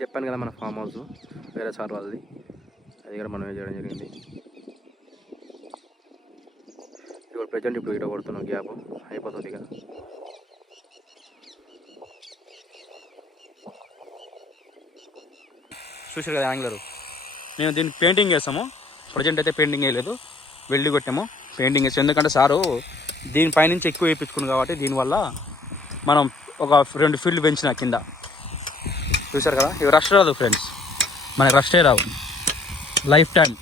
చెప్పాను కదా మన ఫామ్ హౌస్ వేరే సార్ వాళ్ళది, అది కూడా మనం చేయడం జరిగింది. ఇప్పుడు ప్రజెంట్ ఇప్పుడు ఇట కొడుతున్నాం, గ్యాప్ అయిపోతుంది ఇక. చూసారు కదా యాంగ్లరు, మేము దీనికి పెయింటింగ్ వేస్తాము. ప్రజెంట్ అయితే పెయింటింగ్ వేయలేదు, వెల్డి కొట్టాము, పెయింటింగ్ వేసాము. ఎందుకంటే సారు దీనిపైనుంచి ఎక్కువ వేయించుకున్నాం కాబట్టి దీనివల్ల మనం ఒక 2 ఫీల్డ్ పెంచిన కింద. చూసారు కదా, ఇవి రష్ రాదు ఫ్రెండ్స్, మనకి రష్టే రావు లైఫ్ టైం.